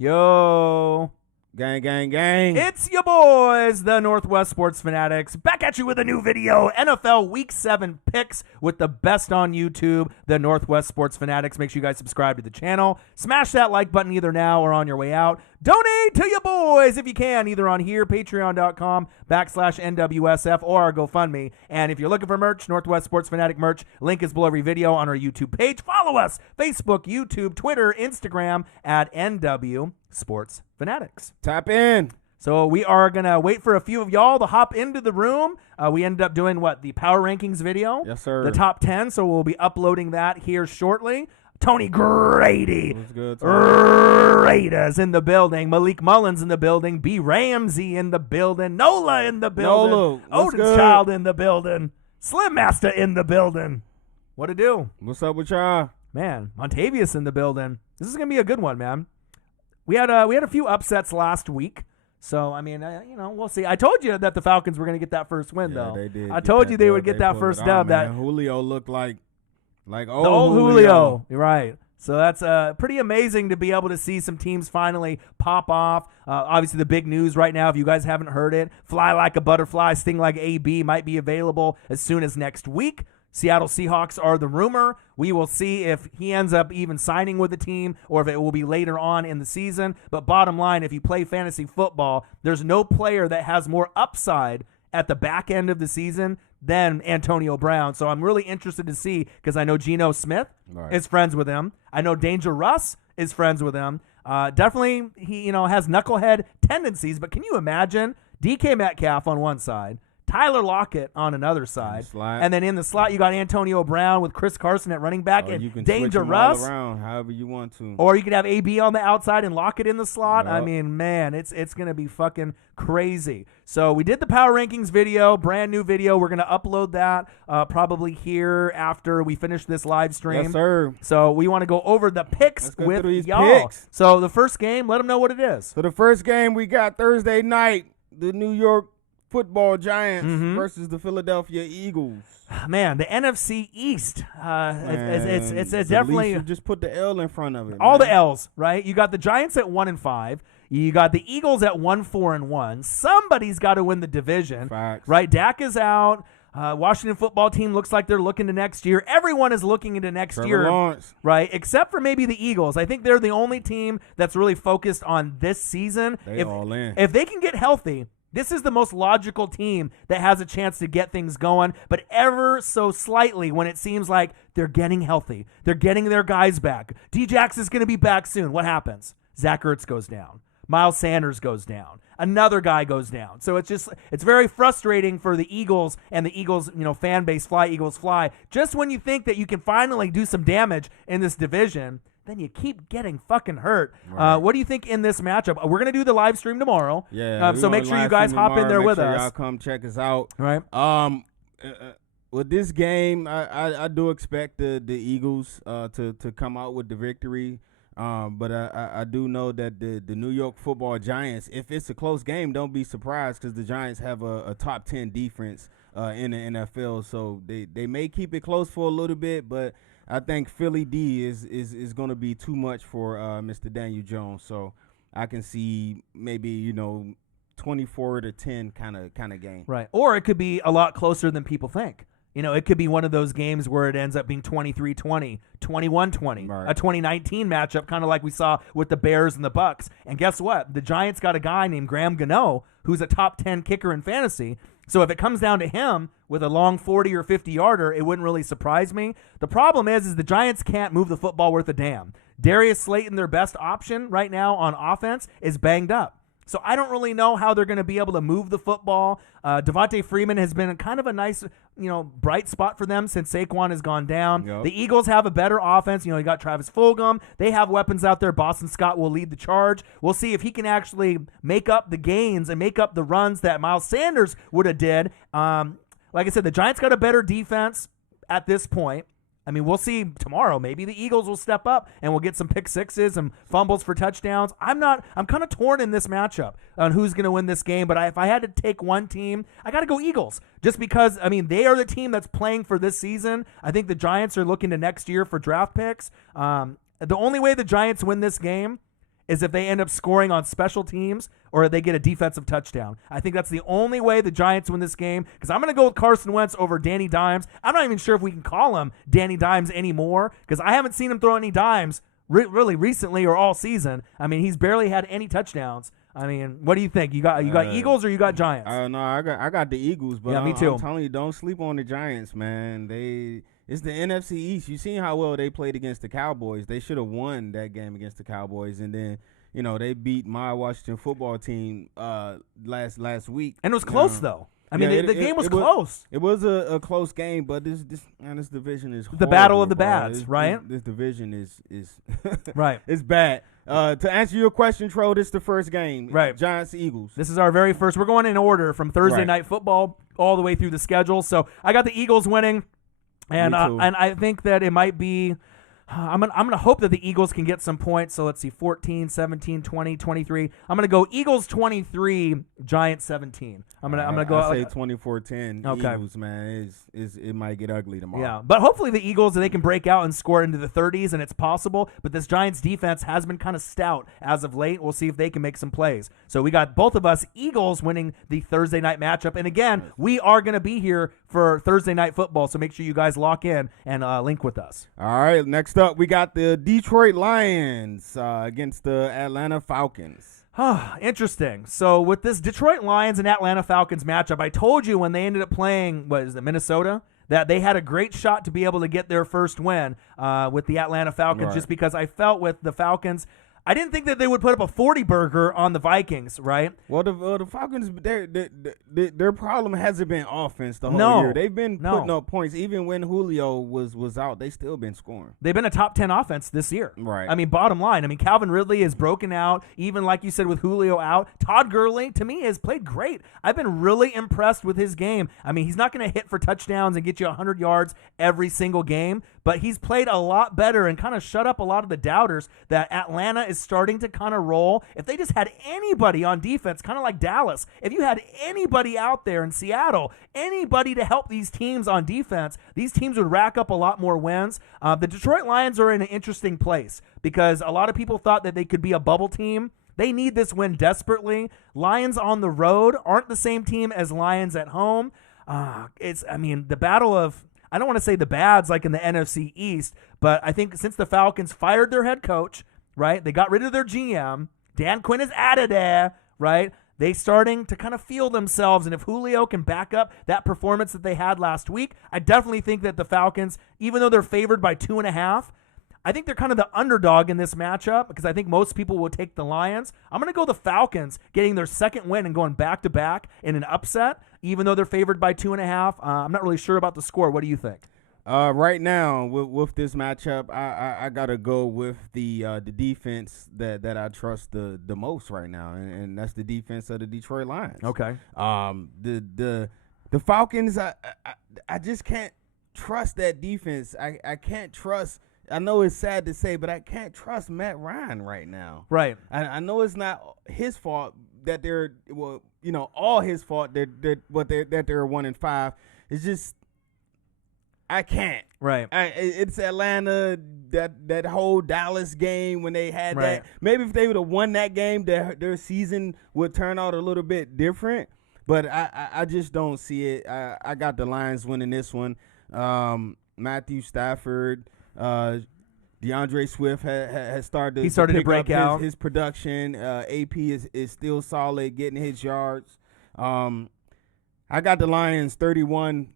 Yo. Gang, gang, gang. It's your boys, the Northwest Sports Fanatics, back at you with a new video. NFL Week 7 picks with the best on YouTube, the Northwest Sports Fanatics. Make sure you guys subscribe to the channel. Smash that like button either now or on your way out. Donate to your boys if you can, either on here, patreon.com/NWSF, or our GoFundMe. And if you're looking for merch, Northwest Sports Fanatic merch, link is below every video on our YouTube page. Follow us, Facebook, YouTube, Twitter, Instagram, at NW Sports Fanatics. Tap in. So we are going to wait for a few of y'all to hop into the room. We ended up doing, the Power Rankings video? Yes, sir. The top 10, so we'll be uploading that here shortly. Tony Grady. What's good, Raiders in the building. Malik Mullins in the building. B. Ramsey in the building. Nola in the building. Nola. Otis Child in the building. Slim Master in the building. What to do? What's up with y'all? Man, Montavious in the building. This is going to be a good one, man. We had a few upsets last week. So, I mean, we'll see. I told you that the Falcons were going to get that first win, though. They did. I told you they would get that first dub. That Julio looked like old Julio. Right. So that's pretty amazing to be able to see some teams finally pop off. Obviously, the big news right now, if you guys haven't heard it, Fly Like a Butterfly, Sting Like AB might be available as soon as next week. Seattle Seahawks are the rumor. We will see if he ends up even signing with the team or if it will be later on in the season. But bottom line, if you play fantasy football, there's no player that has more upside at the back end of the season than Antonio Brown. So I'm really interested to see, because I know Geno Smith is friends with him. I know Danger Russ is friends with him. Definitely, he has knucklehead tendencies. But can you imagine DK Metcalf on one side, Tyler Lockett on another side, and then in the slot you got Antonio Brown with Chris Carson at running back and you can Danger switch them Russ all around however you want to. Or you could have AB on the outside and Lockett in the slot. Yep. I mean, man, it's going to be fucking crazy. So we did the Power Rankings video, brand new video. We're going to upload that probably here after we finish this live stream. Yes, sir. So we want to go over the picks with y'all. Picks. So the first game, let them know what it is. So the first game we got Thursday night, the New York Football Giants versus the Philadelphia Eagles. Man, the NFC East. It's definitely. You just put the L in front of it. All the L's, right? You got the Giants at 1-5. You got the Eagles at 1-4-1. Somebody's got to win the division. Facts. Right? Dak is out. Washington football team looks like they're looking to next year. Everyone is looking into next year, Lawrence. Right? Except for maybe the Eagles. I think they're the only team that's really focused on this season. All in. If they can get healthy, this is the most logical team that has a chance to get things going, but ever so slightly when it seems like they're getting healthy. They're getting their guys back. D-Jax is going to be back soon. What happens? Zach Ertz goes down. Miles Sanders goes down. Another guy goes down. So it's very frustrating for the Eagles and the Eagles, fan base, Fly Eagles Fly. Just when you think that you can finally do some damage in this division, then you keep getting fucking hurt. Right. What do you think in this matchup? We're going to do the live stream tomorrow. Yeah. So make sure you guys hop in there with us. Y'all come check us out. Right. With this game, I do expect the Eagles to come out with the victory. But I do know that the New York Football Giants, if it's a close game, don't be surprised, because the Giants have a top 10 defense in the NFL. So they may keep it close for a little bit, but I think Philly D is going to be too much for Mr. Daniel Jones. So I can see maybe 24-10 kind of game. Right. Or it could be a lot closer than people think. It could be one of those games where it ends up being 23-20, 21-20, right. A 2019 matchup, kind of like we saw with the Bears and the Bucks. And guess what? The Giants got a guy named Graham Gano, who's a top 10 kicker in fantasy. So if it comes down to him with a long 40 or 50-yarder, it wouldn't really surprise me. The problem is the Giants can't move the football worth a damn. Darius Slayton, their best option right now on offense, is banged up. So I don't really know how they're going to be able to move the football. Devontae Freeman has been kind of a nice, bright spot for them since Saquon has gone down. Yep. The Eagles have a better offense. You got Travis Fulgham. They have weapons out there. Boston Scott will lead the charge. We'll see if he can actually make up the gains and make up the runs that Miles Sanders would have did. Like I said, the Giants got a better defense at this point. I mean, we'll see tomorrow. Maybe the Eagles will step up and we'll get some pick sixes and fumbles for touchdowns. I'm kind of torn in this matchup on who's going to win this game, but if I had to take one team, I got to go Eagles, just because, they are the team that's playing for this season. I think the Giants are looking to next year for draft picks. The only way the Giants win this game is if they end up scoring on special teams or they get a defensive touchdown. I think that's the only way the Giants win this game, because I'm going to go with Carson Wentz over Danny Dimes. I'm not even sure if we can call him Danny Dimes anymore, because I haven't seen him throw any dimes really recently or all season. I mean, he's barely had any touchdowns. I mean, what do you think? You got Eagles or you got Giants? No, I got the Eagles, but yeah, me too. I'm telling you, don't sleep on the Giants, man. It's the NFC East. You seen how well they played against the Cowboys. They should have won that game against the Cowboys, and then they beat my Washington football team last week. And it was close though. I mean, the game was close. It was a close game, but this division is horrible, the battle of the bads, right? This division is right. It's bad. To answer your question, Tro, this is the first game. Right. Giants, Eagles. This is our very first. We're going in order from Thursday night football all the way through the schedule. So I got the Eagles winning, and I think that it might be. I'm gonna hope that the Eagles can get some points. So let's see, 14, 17, 20, 23. I'm gonna go Eagles 23, Giants 17. I'm gonna go. I say 24-10. Okay. Eagles, man, it might get ugly tomorrow. Yeah, but hopefully the Eagles, they can break out and score into the 30s, and it's possible. But this Giants defense has been kind of stout as of late. We'll see if they can make some plays. So we got both of us Eagles winning the Thursday night matchup, and again, we are gonna be here for Thursday night football. So make sure you guys lock in and link with us. All right, next up, we got the Detroit Lions against the Atlanta Falcons. Interesting. So with this Detroit Lions and Atlanta Falcons matchup, I told you when they ended up playing, Minnesota, that they had a great shot to be able to get their first win with the Atlanta Falcons, just because I felt with the Falcons, I didn't think that they would put up a 40-burger on the Vikings, right? Well, the Falcons, their problem hasn't been offense the whole year. They've been putting up points. Even when Julio was out, they still been scoring. They've been a top 10 offense this year. Right. I mean, bottom line, Calvin Ridley is broken out, even like you said with Julio out. Todd Gurley, to me, has played great. I've been really impressed with his game. I mean, he's not going to hit for touchdowns and get you 100 yards every single game, but he's played a lot better and kind of shut up a lot of the doubters that Atlanta is starting to kind of roll. If they just had anybody on defense, kind of like Dallas, if you had anybody out there in Seattle, anybody to help these teams on defense, these teams would rack up a lot more wins. The Detroit Lions are in an interesting place because a lot of people thought that they could be a bubble team. They need this win desperately. Lions on the road aren't the same team as Lions at home. The battle of, I don't want to say the bads like in the NFC East, but I think since the Falcons fired their head coach, right, they got rid of their GM, Dan Quinn is out of there, right, they starting to kind of feel themselves, and if Julio can back up that performance that they had last week, I definitely think that the Falcons, even though they're favored by 2.5, I think they're kind of the underdog in this matchup because I think most people will take the Lions. I'm going to go the Falcons getting their second win and going back-to-back in an upset, even though they're favored by 2.5. I'm not really sure about the score. What do you think? Right now, with this matchup, I got to go with the defense that I trust the most right now, and that's the defense of the Detroit Lions. Okay. The Falcons, I just can't trust that defense. I can't trust. I know it's sad to say, but I can't trust Matt Ryan right now. Right. I know it's not his fault that they're all his fault that they're 1-5. It's just I can't. Right. It's Atlanta, that whole Dallas game when they had that. Maybe if they would have won that game, their season would turn out a little bit different. But I just don't see it. I got the Lions winning this one. Matthew Stafford. DeAndre Swift has started to break out his production. AP is still solid, getting his yards. I got the Lions 31-24.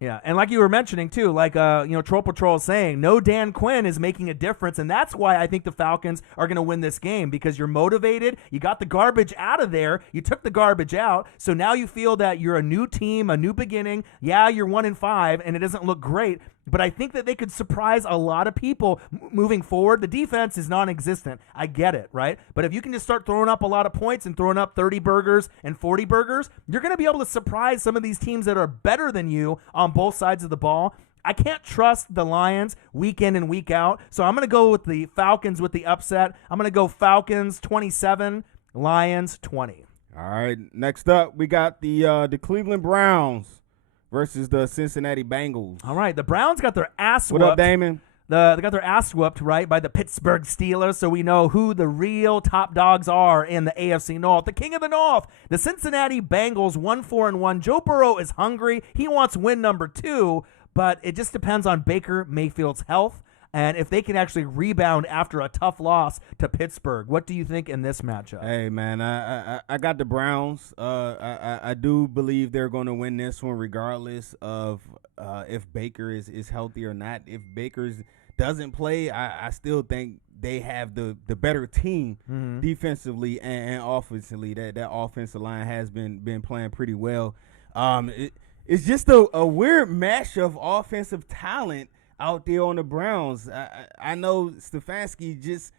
Yeah, and like you were mentioning too, like Troll Patrol is saying, no Dan Quinn is making a difference, and that's why I think the Falcons are going to win this game because you're motivated. You got the garbage out of there. You took the garbage out, so now you feel that you're a new team, a new beginning. Yeah, you're 1-5, and it doesn't look great. But I think that they could surprise a lot of people moving forward. The defense is non-existent. I get it, right? But if you can just start throwing up a lot of points and throwing up 30 burgers and 40 burgers, you're going to be able to surprise some of these teams that are better than you on both sides of the ball. I can't trust the Lions week in and week out. So I'm going to go with the Falcons with the upset. I'm going to go Falcons 27, Lions 20. All right, next up, we got the Cleveland Browns versus the Cincinnati Bengals. All right, the Browns got their ass whooped. What up, Damon? They got their ass whooped, right, by the Pittsburgh Steelers, so we know who the real top dogs are in the AFC North. The king of the North, the Cincinnati Bengals, 1-4-1. Joe Burrow is hungry. He wants win number 2, but it just depends on Baker Mayfield's health and if they can actually rebound after a tough loss to Pittsburgh. What do you think in this matchup? Hey, man, I got the Browns. I do believe they're going to win this one regardless of if Baker is healthy or not. If Baker doesn't play, I still think they have the better team defensively and offensively. That offensive line has been playing pretty well. It's just a weird mesh of offensive talent out there on the Browns. I know Stefanski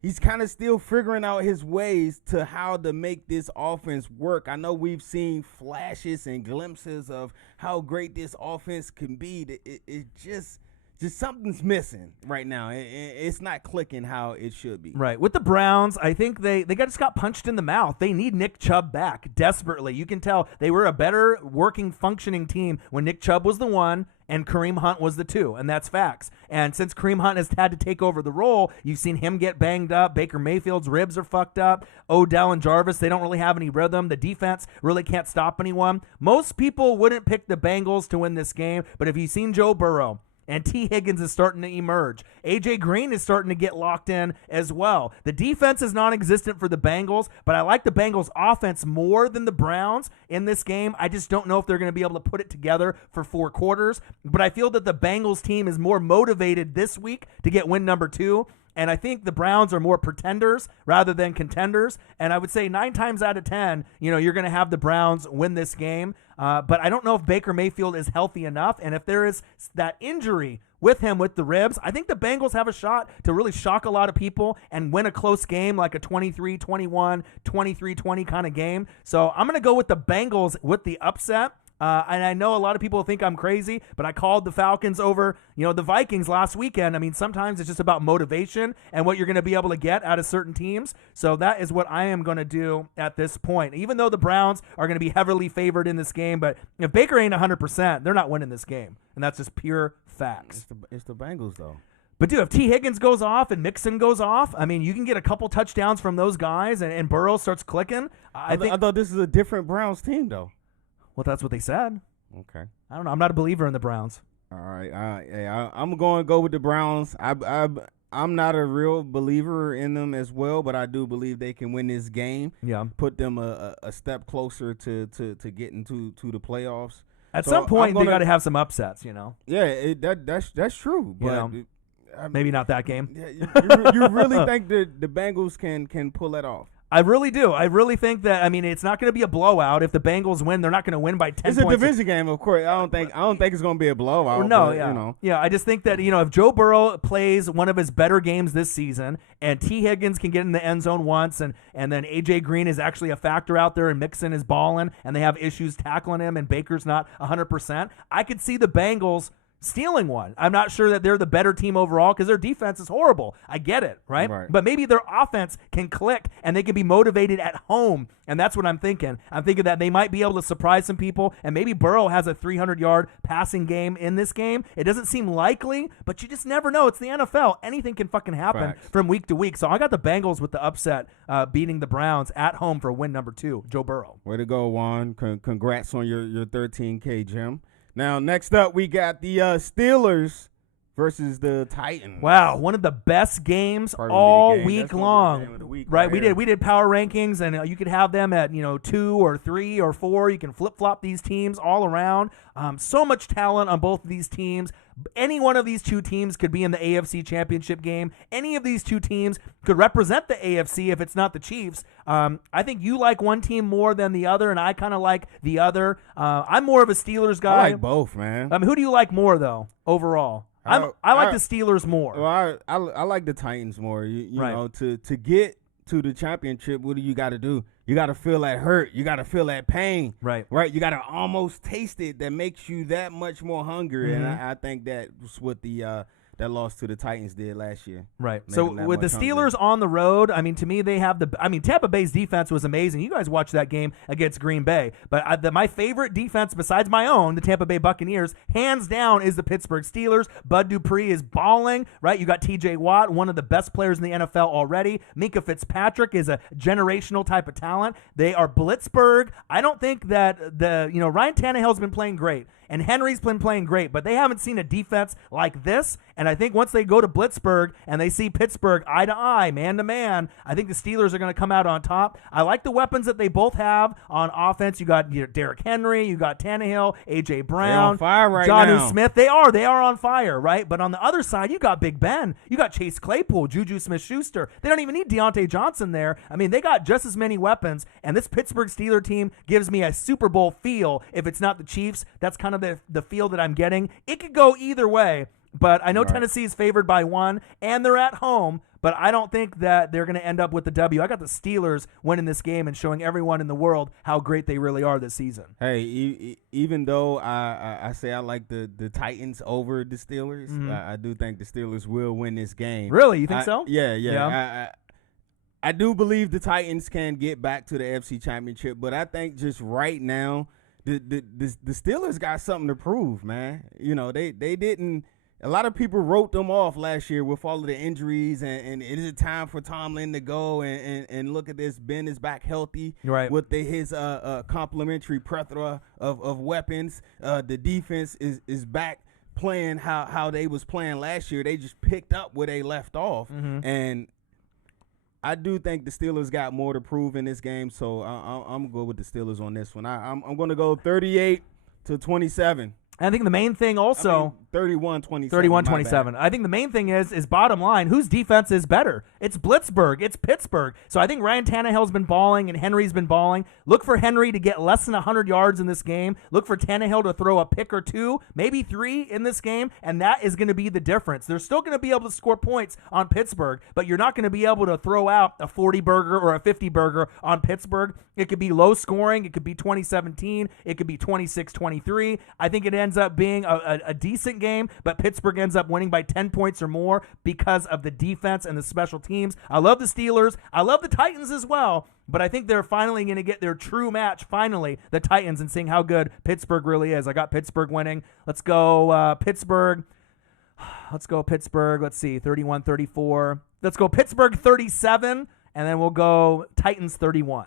he's kind of still figuring out his ways to how to make this offense work. I know we've seen flashes and glimpses of how great this offense can be. It just something's missing right now. It's not clicking how it should be. Right. With the Browns, I think they just got punched in the mouth. They need Nick Chubb back desperately. You can tell they were a better working, functioning team when Nick Chubb was the 1 and Kareem Hunt was the 2, and that's facts. And since Kareem Hunt has had to take over the role, you've seen him get banged up. Baker Mayfield's ribs are fucked up. Odell and Jarvis, they don't really have any rhythm. The defense really can't stop anyone. Most people wouldn't pick the Bengals to win this game, but if you've seen Joe Burrow, and T. Higgins is starting to emerge. A.J. Green is starting to get locked in as well. The defense is non-existent for the Bengals, but I like the Bengals offense more than the Browns in this game. I just don't know if they're going to be able to put it together for 4 quarters, but I feel that the Bengals team is more motivated this week to get win number 2. And I think the Browns are more pretenders rather than contenders. And I would say 9 times out of 10, you're going to have the Browns win this game. But I don't know if Baker Mayfield is healthy enough. And if there is that injury with him with the ribs, I think the Bengals have a shot to really shock a lot of people and win a close game, like a 23-21, 23-20 kind of game. So I'm going to go with the Bengals with the upset. And I know a lot of people think I'm crazy, but I called the Falcons over, the Vikings last weekend. I mean, sometimes it's just about motivation and what you're going to be able to get out of certain teams. So that is what I am going to do at this point, even though the Browns are going to be heavily favored in this game. But if Baker ain't 100%, they're not winning this game. And that's just pure facts. It's the Bengals, though. But, dude, if T. Higgins goes off and Mixon goes off, I mean, you can get a couple touchdowns from those guys and Burrow starts clicking. I thought this is a different Browns team, though. Well, that's what they said. Okay. I don't know. I'm not a believer in the Browns. All right. I'm going to go with the Browns. I'm not a real believer in them as well, but I do believe they can win this game. Yeah. Put them a step closer to getting to the playoffs. At some point, they got to have some upsets, Yeah, that's true. But maybe not that game. You really think that the Bengals can pull that off? I really do. I really think that. I mean, it's not going to be a blowout. If the Bengals win, they're not going to win by 10 points. It's a division game, of course. I don't think it's going to be a blowout. No, but, yeah. I just think that if Joe Burrow plays one of his better games this season, and T. Higgins can get in the end zone once, and then A.J. Green is actually a factor out there, and Mixon is balling, and they have issues tackling him, and Baker's not 100%. I could see the Bengals stealing one. I'm not sure that they're the better team overall because their defense is horrible. I get it, right? But maybe their offense can click and they can be motivated at home, and that's what I'm thinking. I'm thinking that they might be able to surprise some people, and maybe Burrow has a 300-yard passing game in this game. It doesn't seem likely, but you just never know. It's the NFL. Anything can fucking happen from week to week. So I got the Bengals with the upset beating the Browns at home for win number 2, Joe Burrow. Way to go, Juan. Congrats on your 13K, Jim. Now, next up, we got the Steelers versus the Titans. Wow, one of the best games all week long. Right, we did power rankings, and you could have them at 2 or 3 or 4. You can flip flop these teams all around. So much talent on both of these teams. Any one of these two teams could be in the AFC Championship game. Any of these two teams could represent the AFC if it's not the Chiefs. I think you like one team more than the other, and I kind of like the other. I'm more of a Steelers guy. I like both, man. Who do you like more, though, overall? I like the Steelers more. Well, I like the Titans more. You know, to get to the championship, what do you got to do? You got to feel that hurt. You got to feel that pain. Right. You got to almost taste it. That makes you that much more hungry. And I think that's what the that loss to the Titans did last year. Right. Made So them that with the much Steelers hungry. on the road, I mean, to me, they have Tampa Bay's defense was amazing. You guys watched that game against Green Bay. But my favorite defense besides my own, the Tampa Bay Buccaneers, hands down is the Pittsburgh Steelers. Bud Dupree is balling, right? You got TJ Watt, one of the best players in the NFL already. Minka Fitzpatrick is a generational type of talent. They are Blitzburg. I don't think that Ryan Tannehill's been playing great. And Henry's been playing great, but they haven't seen a defense like this. And I think once they go to Blitzburg and they see Pittsburgh eye to eye, man to man, I think the Steelers are going to come out on top. I like the weapons that they both have on offense. You got Derrick Henry, you got Tannehill, A.J. Brown, They're on fire right Jonnu now. Smith. They are on fire, right? But on the other side, you got Big Ben. You got Chase Claypool, Juju Smith-Schuster. They don't even need Deontay Johnson there. I mean, they got just as many weapons. And this Pittsburgh Steelers team gives me a Super Bowl feel. If it's not the Chiefs, that's kind of the feel that I'm getting. It could go either way. But I know Right. Tennessee is favored by 1, and they're at home. But I don't think that they're going to end up with the W. I got the Steelers winning this game and showing everyone in the world how great they really are this season. Hey, even though I say I like the Titans over the Steelers, I do think the Steelers will win this game. Really? You think so? Yeah. I do believe the Titans can get back to the NFC Championship, but I think just right now, the Steelers got something to prove, man. You know, they didn't. A lot of people wrote them off last year with all of the injuries, and it is time for Tomlin to go and look at this. Ben is back healthy, Right. with his complementary plethora of weapons. The defense is back playing how they was playing last year. They just picked up where they left off, and I do think the Steelers got more to prove in this game, so I'm good with the Steelers on this one. I'm going to go 38-27. I think the main thing also 31-27. 31-27. I think the main thing is bottom line, whose defense is better? It's Blitzburg. It's Pittsburgh. So I think Ryan Tannehill's been balling and Henry's been balling. Look for Henry to get less than 100 yards in this game. Look for Tannehill to throw a pick or 2, maybe 3 in this game, and that is going to be the difference. They're still going to be able to score points on Pittsburgh, but you're not going to be able to throw out a 40-burger or a 50-burger on Pittsburgh. It could be low scoring. It could be 20-17. It could be 26-23. I think it ends up being a decent game, but Pittsburgh ends up winning by 10 points or more because of the defense and the special teams. I love the Steelers. I love the Titans as well, but I think they're finally going to get their true match, finally, the Titans, and seeing how good Pittsburgh really is. I got Pittsburgh winning. Let's go Pittsburgh. Let's go Pittsburgh. Let's see, 31-34. Let's go Pittsburgh 37, and then we'll go Titans 31.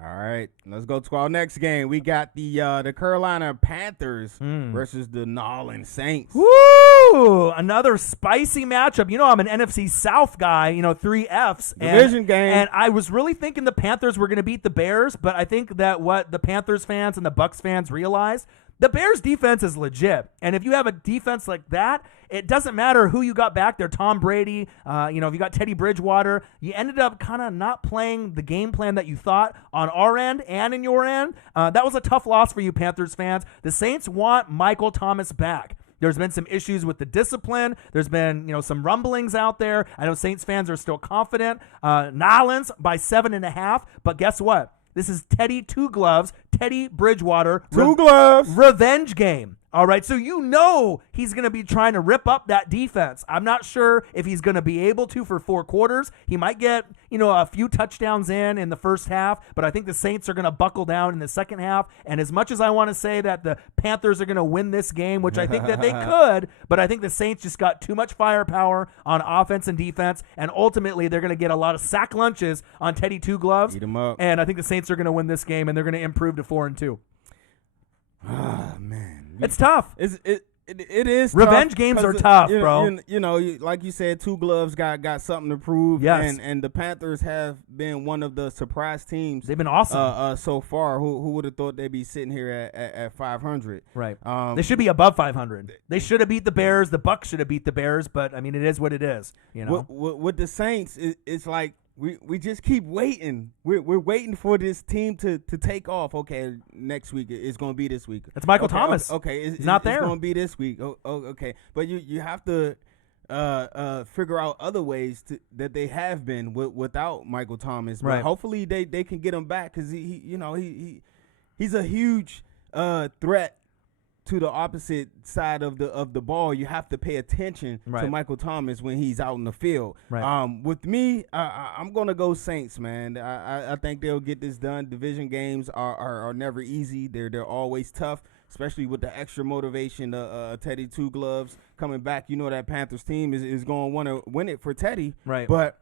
All right, let's go to our next game. We got the Carolina Panthers versus the New Orleans Saints. Woo! Another spicy matchup. You know, I'm an NFC South guy, 3 Fs. Division game. And I was really thinking the Panthers were going to beat the Bears, but I think that what the Panthers fans and the Bucs fans realized, the Bears defense is legit. And if you have a defense like that, it doesn't matter who you got back there. Tom Brady, if you got Teddy Bridgewater, you ended up kind of not playing the game plan that you thought on our end and in your end. That was a tough loss for you Panthers fans. The Saints want Michael Thomas back. There's been some issues with the discipline. There's been, some rumblings out there. I know Saints fans are still confident. Nolans by 7.5, but guess what? This is Teddy Two Gloves, Teddy Bridgewater. Two gloves. Revenge game. All right, so he's going to be trying to rip up that defense. I'm not sure if he's going to be able to for 4 quarters. He might get, a few touchdowns in the first half, but I think the Saints are going to buckle down in the second half. And as much as I want to say that the Panthers are going to win this game, which I think that they could, but I think the Saints just got too much firepower on offense and defense, and ultimately they're going to get a lot of sack lunches on Teddy Two Gloves. Eat 'em up. And I think the Saints are going to win this game, and they're going to improve to 4-2. Ah, man. It's tough. It is Revenge tough games are 'cause tough, bro. Like you said, Two Gloves got something to prove. Yes. And the Panthers have been one of the surprise teams. They've been awesome. So far. Who would have thought they'd be sitting here at 500? Right. They should be above 500. They should have beat the Bears. The Bucs should have beat the Bears. But I mean, it is what it is. With the Saints, it's like we just keep waiting. We're waiting for this team to take off. Okay, next week it's going to be this week. It's Michael Thomas. Okay, he's not there. It's going to be this week. Okay, but you have to figure out other ways that they have been without Michael Thomas. But right. hopefully they can get him back because he's a huge threat to the opposite side of the ball, you have to pay attention Right. to Michael Thomas when he's out in the field. Right. With me, I'm gonna go Saints, man. I think they'll get this done. Division games are never easy. They're always tough, especially with the extra motivation. Teddy Two Gloves coming back. You know that Panthers team is going to want to win it for Teddy. Right. But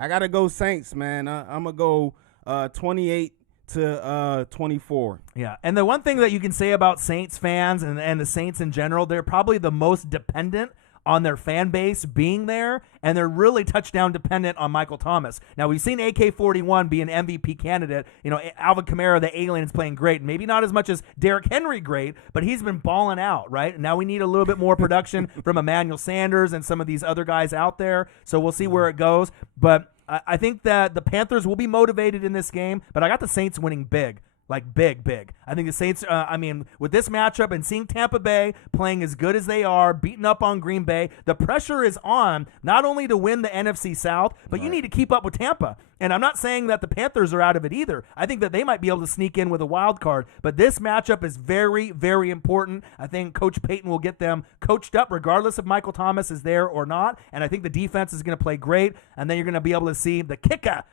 I gotta go Saints, man. I'm gonna go 28 to 24. Yeah, and the one thing that you can say about Saints fans and the Saints in general, they're probably the most dependent on their fan base being there, and they're really touchdown dependent on Michael Thomas. Now, we've seen AK-41 be an MVP candidate. You know, Alvin Kamara, the alien, is playing great. Maybe not as much as Derrick Henry great, but he's been balling out, right? Now we need a little bit more production from Emmanuel Sanders and some of these other guys out there, so we'll see where it goes. But I think that the Panthers will be motivated in this game, but I got the Saints winning big. Like big. I think the Saints, with this matchup and seeing Tampa Bay playing as good as they are, beating up on Green Bay, the pressure is on not only to win the NFC South, but you need to keep up with Tampa. And I'm not saying that the Panthers are out of it either. I think that they might be able to sneak in with a wild card. But this matchup is very, very important. I think Coach Payton will get them coached up regardless if Michael Thomas is there or not. And I think the defense is going to play great. And then you're going to be able to see the kicker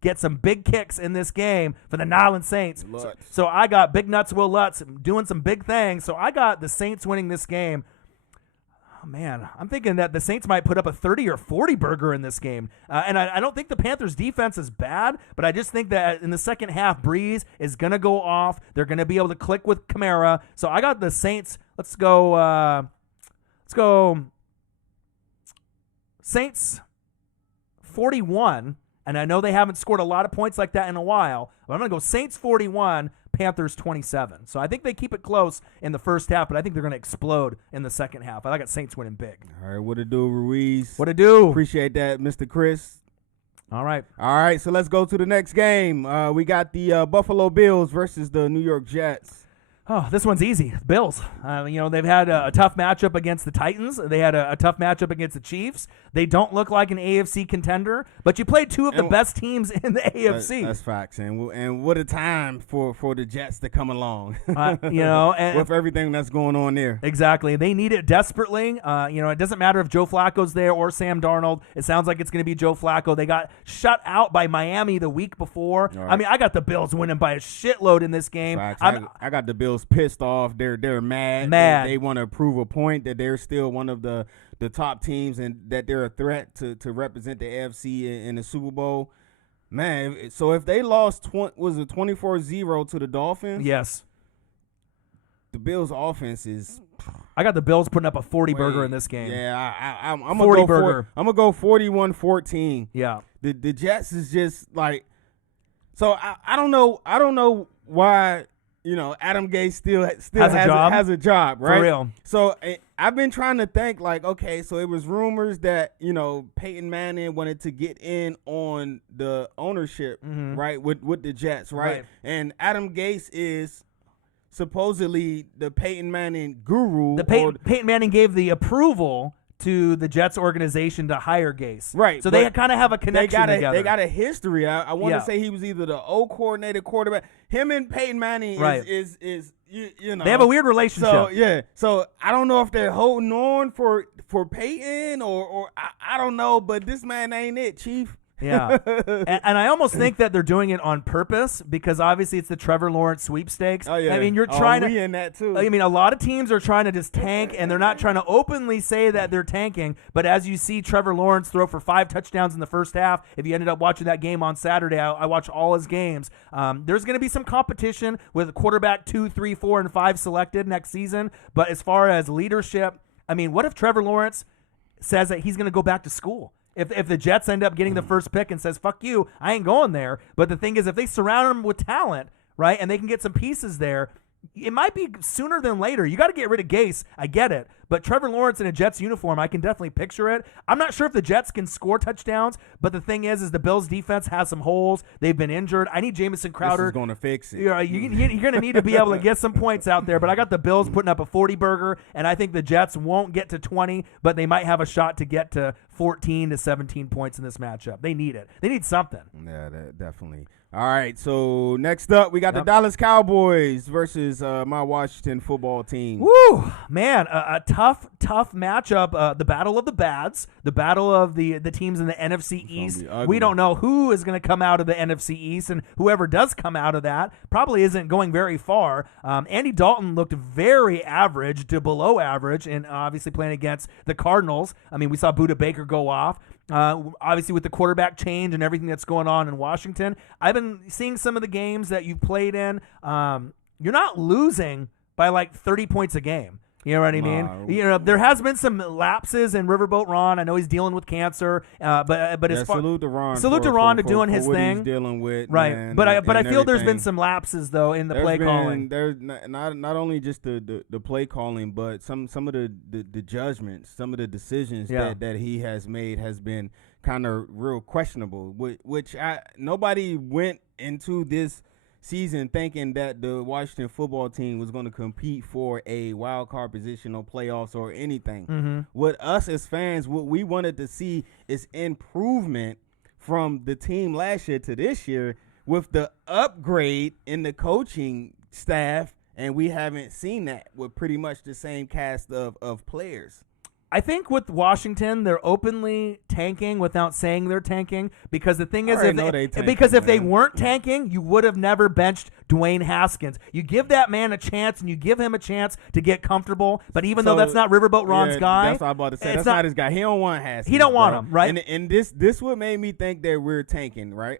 get some big kicks in this game for the Nyland Saints. So I got Big Nuts Will Lutz doing some big things. So I got the Saints winning this game. Oh, man, I'm thinking that the Saints might put up a 30 or 40 burger in this game. And I don't think the Panthers' defense is bad, but I just think that in the second half, Breeze is going to go off. They're going to be able to click with Kamara. So I got the Saints. Let's go Saints 41. And I know they haven't scored a lot of points like that in a while, but I'm going to go Saints 41, Panthers 27. So I think they keep it close in the first half, but I think they're going to explode in the second half. I got Saints winning big. All right, what it do, Ruiz? What it do? Appreciate that, Mr. Chris. All right, so let's go to the next game. We got the Buffalo Bills versus the New York Jets. Oh, this one's easy. Bills. They've had a tough matchup against the Titans. They had a tough matchup against the Chiefs. They don't look like an AFC contender, but you played two of the best teams in the AFC. That's facts. And what a time for the Jets to come along. And with everything that's going on there. Exactly. They need it desperately. It doesn't matter if Joe Flacco's there or Sam Darnold. It sounds like it's going to be Joe Flacco. They got shut out by Miami the week before. Right. I got the Bills winning by a shitload in this game. I got the Bills pissed off. They're mad. They want to prove a point that they're still one of the top teams and that they're a threat to represent the AFC in the Super Bowl. Man, so if they lost 24-0 to the Dolphins? Yes. The Bills' offense is. I got the Bills putting up a 40 burger in this game. Yeah, I'm gonna 40 burger. I'm gonna go 41-14. Yeah. The Jets is just like. So I don't know why. Adam Gase still has a job, right? For real. So I've been trying to think, like, okay, so it was rumors that, Peyton Manning wanted to get in on the ownership, right, with the Jets, right? And Adam Gase is supposedly the Peyton Manning guru. Peyton Manning gave the approval to the Jets organization to hire Gase. Right. So they kind of have a connection together. They got a history. I want to say he was either the O-coordinator quarterback. Him and Peyton Manning is They have a weird relationship. So I don't know if they're holding on for Peyton or I don't know, but this man ain't it, Chief. Yeah. and I almost think that they're doing it on purpose because obviously it's the Trevor Lawrence sweepstakes. Oh, yeah. I mean, you're trying we in that too. I mean, a lot of teams are trying to just tank, and they're not trying to openly say that they're tanking. But as you see Trevor Lawrence throw for 5 touchdowns in the first half, if you ended up watching that game on Saturday, I watched all his games. There's going to be some competition with quarterback 2, 3, 4, and 5 selected next season. But as far as leadership, I mean, what if Trevor Lawrence says that he's going to go back to school? If the Jets end up getting the first pick and says, fuck you, I ain't going there. But the thing is, if they surround him with talent, right, and they can get some pieces there, it might be sooner than later. You got to get rid of Gase. I get it. but Trevor Lawrence in a Jets uniform, I can definitely picture it. I'm not sure if the Jets can score touchdowns, but the thing is the Bills defense has some holes. They've been injured. I need Jamison Crowder. This is going to fix it. You're going to need to be able to get some points out there, but I got the Bills putting up a 40-burger, and I think the Jets won't get to 20, but they might have a shot to get to 14 to 17 points in this matchup. They need it. They need something. Yeah, definitely. All right, so next up, we got the Dallas Cowboys versus my Washington football team. Woo, man, a tough matchup. The battle of the bads, the battle of the teams in the NFC East. We don't know who is going to come out of the NFC East, and whoever does come out of that probably isn't going very far. Andy Dalton looked very average to below average, and obviously playing against the Cardinals. I mean, we saw Budda Baker go off. Obviously, with the quarterback change and everything that's going on in Washington, I've been seeing some of the games that you've played in. You're not losing by like 30 points a game. You know what I mean? There has been some lapses in Riverboat Ron. I know he's dealing with cancer, but as far salute to Ron. Salute to Ron to doing his what thing. He's dealing with, right? Man, but I feel there's been some lapses though in the play calling. There's not only just the play calling, but some of the judgments, some of the decisions that he has made has been kind of real questionable. Which nobody went into this season thinking that the Washington football team was going to compete for a wild card position or playoffs or anything. Mm-hmm. What us as fans, what we wanted to see is improvement from the team last year to this year with the upgrade in the coaching staff, and we haven't seen that with pretty much the same cast of players. I think with Washington, they're openly tanking without saying they're tanking, because the thing is, if they weren't tanking, you would have never benched Dwayne Haskins. You give that man a chance, and you give him a chance to get comfortable. But even though that's not Riverboat Ron's guy, that's what I'm about to say. That's not his guy. He don't want Haskins. He don't want him, right? And this what made me think that we're tanking, right?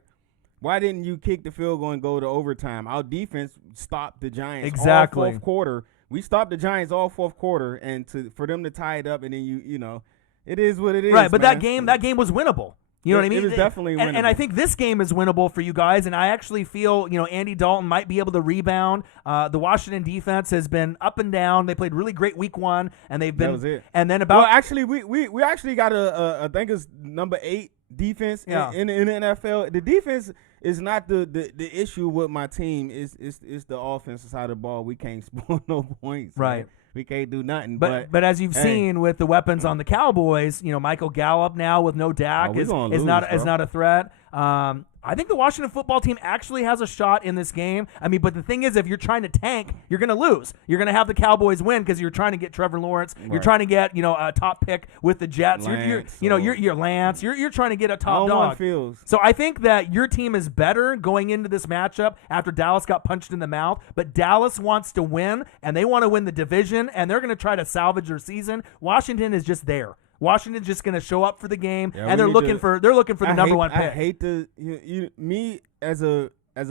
Why didn't you kick the field goal and go to overtime? Our defense stopped the Giants all fourth quarter. We stopped the Giants all fourth quarter, and for them to tie it up, and then you know, it is what it is. Right, but man. that game was winnable. You know what I mean? It was definitely winnable. And I think this game is winnable for you guys, and I actually feel, Andy Dalton might be able to rebound. The Washington defense has been up and down. They played really great week one, and they've been. That was it. And then actually, we actually got I think it's number 8 defense in the NFL. The defense is not the issue with my team. It's the offensive side of the ball. We can't score no points. Right. Man. We can't do nothing. But as you've seen with the weapons on the Cowboys, Michael Gallup now with no Dak is not a threat. I think the Washington football team actually has a shot in this game. I mean, but the thing is, if you're trying to tank, you're going to lose. You're going to have the Cowboys win because you're trying to get Trevor Lawrence. Right. You're trying to get a top pick with the Jets. You're Lance. You're trying to get a top dog. So I think that your team is better going into this matchup after Dallas got punched in the mouth. But Dallas wants to win, and they want to win the division, and they're going to try to salvage their season. Washington is just there. Washington's just going to show up for the game, and they're looking for the number one pick. I hate me as a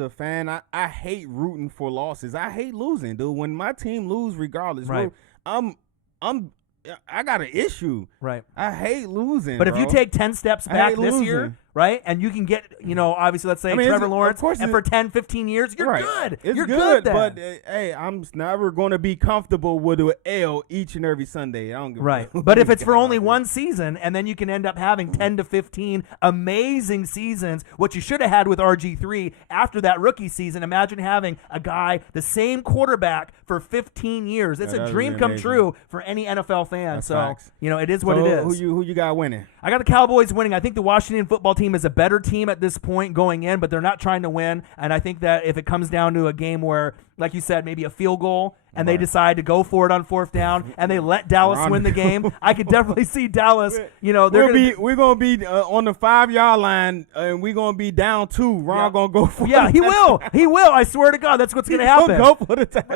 fan. I hate rooting for losses. I hate losing, dude. When my team lose, regardless, right. I got an issue. Right. I hate losing. But if you take 10 steps back this year, right, and you can get, obviously, let's say Trevor Lawrence, and for 10, 15 years, you're good. You're good then. But, hey, I'm never going to be comfortable with an L each and every Sunday. I don't give a But if it's for only one season, and then you can end up having 10 to 15 amazing seasons, what you should have had with RG3 after that rookie season, imagine having a guy, the same quarterback for 15 years. It's a dream come true for any NFL fan. That's so, facts. It is what it is. Who you got winning? I got the Cowboys winning. I think the Washington football team is a better team at this point going in, but they're not trying to win. And I think that if it comes down to a game where, like you said, maybe a field goal, and they decide to go for it on fourth down, and they let Dallas win the game, I could definitely see Dallas. We're gonna be on the 5-yard line, and we're gonna be down 2. Ron gonna go for it. He will. He will. I swear to God, that's what's gonna happen.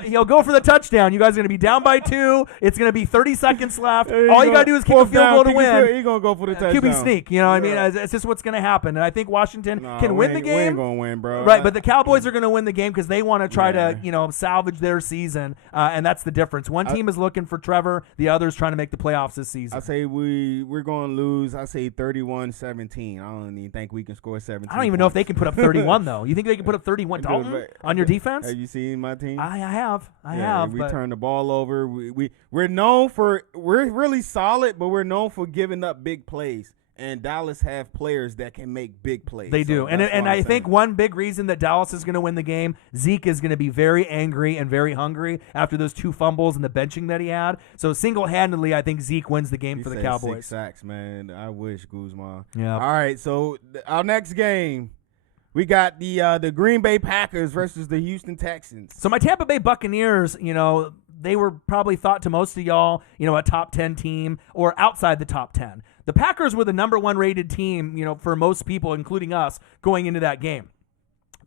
He'll go for the touchdown. You guys are gonna be down by 2. It's gonna be 30 seconds left. All you gotta do is kick a field goal to win. He's gonna go for the touchdown. QB sneak. You know what I mean? It's just what's gonna happen. And I think Washington can win the game. We ain't gonna win, bro. Right, but the Cowboys are gonna win the game because they want to try to salvage their season. and that's the difference. One team is looking for Trevor, the other's trying to make the playoffs this season. I say we're going to lose. I say 31-17. I don't even think we can score 17. I don't even know if they can put up 31 though. You think they can put up 31, Dalton, on your defense? Have you seen my team? I have. We turn the ball over. We're known for we're really solid, but we're known for giving up big plays. And Dallas have players that can make big plays. They do. And I think one big reason that Dallas is going to win the game, Zeke is going to be very angry and very hungry after those 2 fumbles and the benching that he had. So single-handedly, I think Zeke wins the game for the Cowboys. 6 sacks, man. I wish, Guzman. Yeah. All right, so our next game, we got the Green Bay Packers versus the Houston Texans. So my Tampa Bay Buccaneers, they were probably thought to most of y'all, a top 10 team or outside the top 10. The Packers were the number 1 rated team, for most people, including us, going into that game.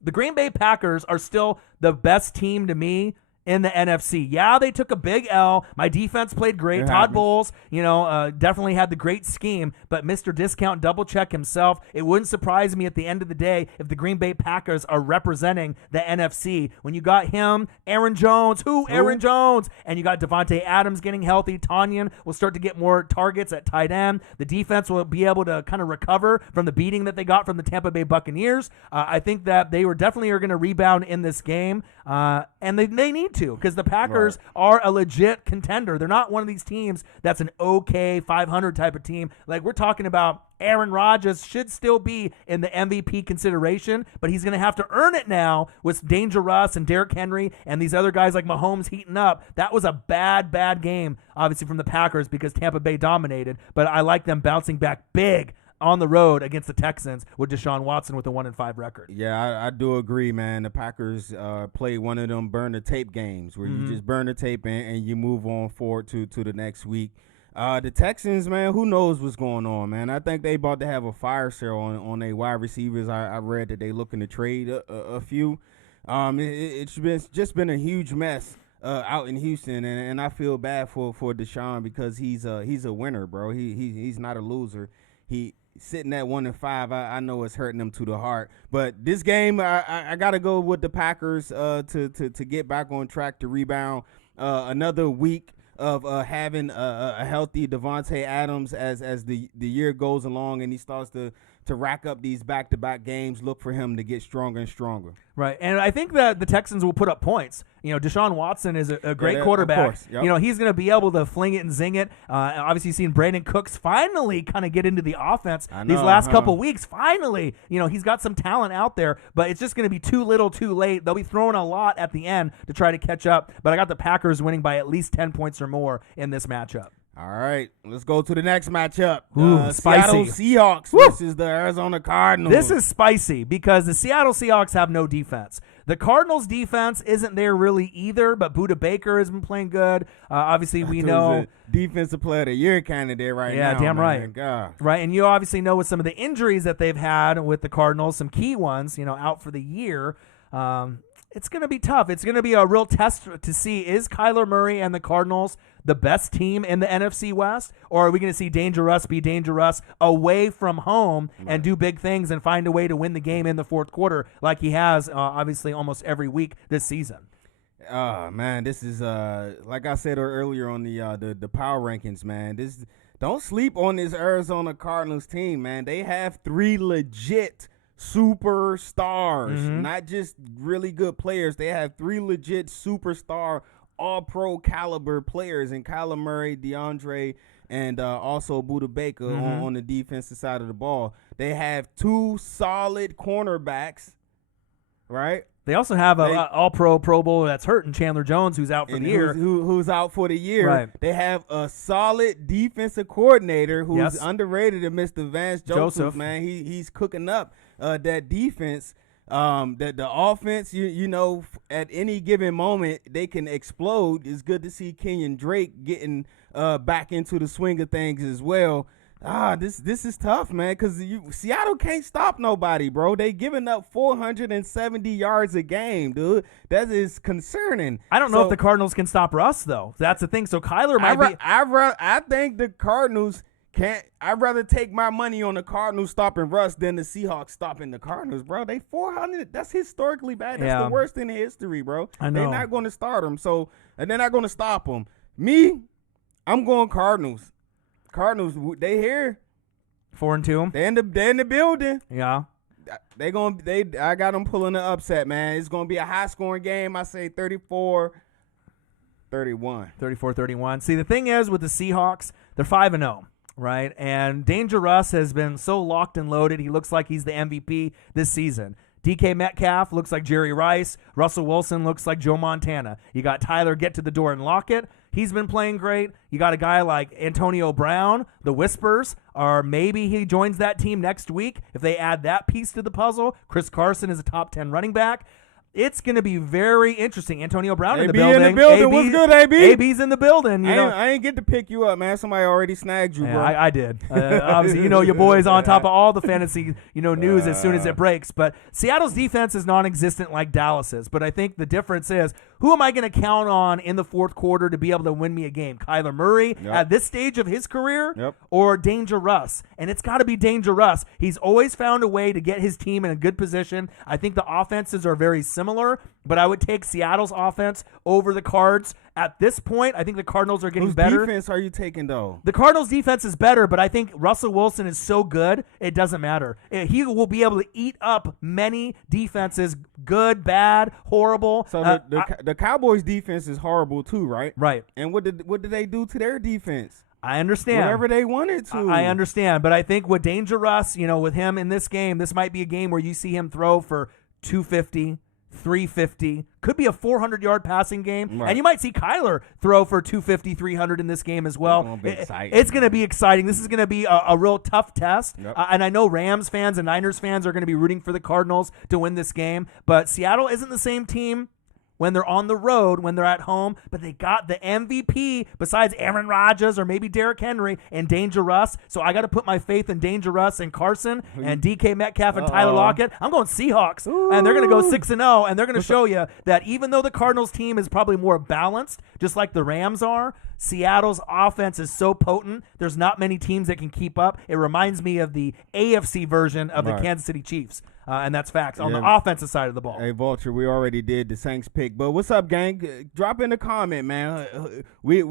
The Green Bay Packers are still the best team to me in the NFC. Yeah, they took a big L. My defense played great. Todd Bowles, definitely had the great scheme, but Mr. Discount double check himself. It wouldn't surprise me at the end of the day if the Green Bay Packers are representing the NFC. When you got him, Aaron Jones, Aaron Jones, and you got Devontae Adams getting healthy. Tonyan will start to get more targets at tight end. The defense will be able to kind of recover from the beating that they got from the Tampa Bay Buccaneers. I think that they definitely are going to rebound in this game, and they need to, because the Packers are a legit contender. They're not one of these teams that's an okay 500 type of team. Like, we're talking about Aaron Rodgers should still be in the MVP consideration, but he's going to have to earn it now with Danger Russ and Derrick Henry and these other guys like Mahomes heating up. That was a bad game, obviously, from the Packers because Tampa Bay dominated, but I like them bouncing back big on the road against the Texans with Deshaun Watson with a 1-5 record. Yeah, I do agree, man. The Packers play one of them burn the tape games where you just burn the tape and you move on forward to the next week. The Texans, man, who knows what's going on, man. I think they about to have a fire sale on their wide receivers. I read that they looking to trade a few. It's just been a huge mess out in Houston, and I feel bad for Deshaun because he's a winner, bro. He's not a loser. He sitting at 1-5, I know it's hurting them to the heart. But this game, I got to go with the Packers to get back on track to rebound. Another week of having a healthy Devontae Adams as the year goes along and he starts to rack up these back-to-back games. Look for him to get stronger and stronger. Right, and I think that the Texans will put up points. Deshaun Watson is a great quarterback. Of course, yep. He's going to be able to fling it and zing it. Obviously, you've seen Brandon Cooks finally kind of get into the offense these last couple weeks. Finally, he's got some talent out there, but it's just going to be too little too late. They'll be throwing a lot at the end to try to catch up, but I got the Packers winning by at least 10 points or more in this matchup. All right, let's go to the next matchup. Spicy. Seattle Seahawks versus the Arizona Cardinals. This is spicy because the Seattle Seahawks have no defense. The Cardinals' defense isn't there really either, but Budda Baker has been playing good. Obviously, we know Defensive Player of the Year candidate right now. Yeah, damn man. right. God. Right, and you obviously know with some of the injuries that they've had with the Cardinals, some key ones, out for the year. It's going to be tough. It's going to be a real test to see, is Kyler Murray and the Cardinals the best team in the NFC West, or are we going to see Danger Russ be Danger Russ away from home and do big things and find a way to win the game in the fourth quarter like he has obviously almost every week this season? Man, this is like I said earlier on the power rankings, man. Don't sleep on this Arizona Cardinals team, man. They have 3 legit superstars, not just really good players. They have 3 legit superstar, all-pro caliber players in Kyler Murray, DeAndre, and also Budda Baker on the defensive side of the ball. They have 2 solid cornerbacks, right? They also have an all-pro Pro Bowler that's hurt, and Chandler Jones, who's out for the year. Who's out for the year. Right. They have a solid defensive coordinator who's underrated, and Mr. Vance Joseph, man. He's cooking up that defense. That the offense, at any given moment they can explode. It's good to see Kenyon Drake getting back into the swing of things as well. This is tough, man, because Seattle can't stop nobody, bro. They giving up 470 yards a game, dude. That is concerning. I don't know if the Cardinals can stop Russ, though. That's the thing. So Kyler might be. I think the Cardinals I'd rather take my money on the Cardinals stopping Russ than the Seahawks stopping the Cardinals, bro. They 400. That's historically bad. That's the worst in history, bro. I know. They're not going to start them, and they're not going to stop them. Me, I'm going Cardinals. Cardinals, they here. 4-2. They in the building. Yeah. I got them pulling the upset, man. It's gonna be a high scoring game. I say 34-31. 34-31. See, the thing is with the Seahawks, they're 5-0. Right, and Danger Russ has been so locked and loaded. He looks like he's the MVP this season. DK Metcalf looks like Jerry Rice. Russell Wilson looks like Joe Montana. You got Tyler Get to the Door and Lockett. He's been playing great. You got a guy like Antonio Brown, the Whispers, or maybe he joins that team next week if they add that piece to the puzzle. Chris Carson is a top 10 running back. It's going to be very interesting. Antonio Brown in the building. What's good, AB? AB's in the building. I ain't get to pick you up, man. Somebody already snagged you, bro. I did. Obviously, your boy's on top of all the fantasy, news as soon as it breaks. But Seattle's defense is non-existent like Dallas's. But I think the difference is, who am I going to count on in the fourth quarter to be able to win me a game? Kyler Murray at this stage of his career or Danger Russ? And it's got to be Danger Russ. He's always found a way to get his team in a good position. I think the offenses are very similar, but I would take Seattle's offense over the Cards. At this point, I think the Cardinals are getting better. Whose defense are you taking, though? The Cardinals' defense is better, but I think Russell Wilson is so good, it doesn't matter. He will be able to eat up many defenses, good, bad, horrible. So the Cowboys' defense is horrible, too, right? Right. And what did they do to their defense? I understand. Whatever they wanted to. I understand, but I think with Danger Russ, with him in this game, this might be a game where you see him throw for 250, 350, could be a 400-yard passing game, and you might see Kyler throw for 250, 300 in this game as well. It's going to be exciting. This is going to be a real tough test, and I know Rams fans and Niners fans are going to be rooting for the Cardinals to win this game, but Seattle isn't the same team when they're on the road, when they're at home, but they got the MVP besides Aaron Rodgers or maybe Derrick Henry and Danger Russ. So I got to put my faith in Danger Russ and Carson and DK Metcalf and Tyler Lockett. I'm going Seahawks, and they're going to go 6-0, and they're going to show you that even though the Cardinals team is probably more balanced, just like the Rams are, Seattle's offense is so potent, there's not many teams that can keep up. It reminds me of the AFC version of the Kansas City Chiefs. And that's facts on the offensive side of the ball. Hey, Vulture, we already did the Saints pick, but what's up, gang? Drop in the comment, man. We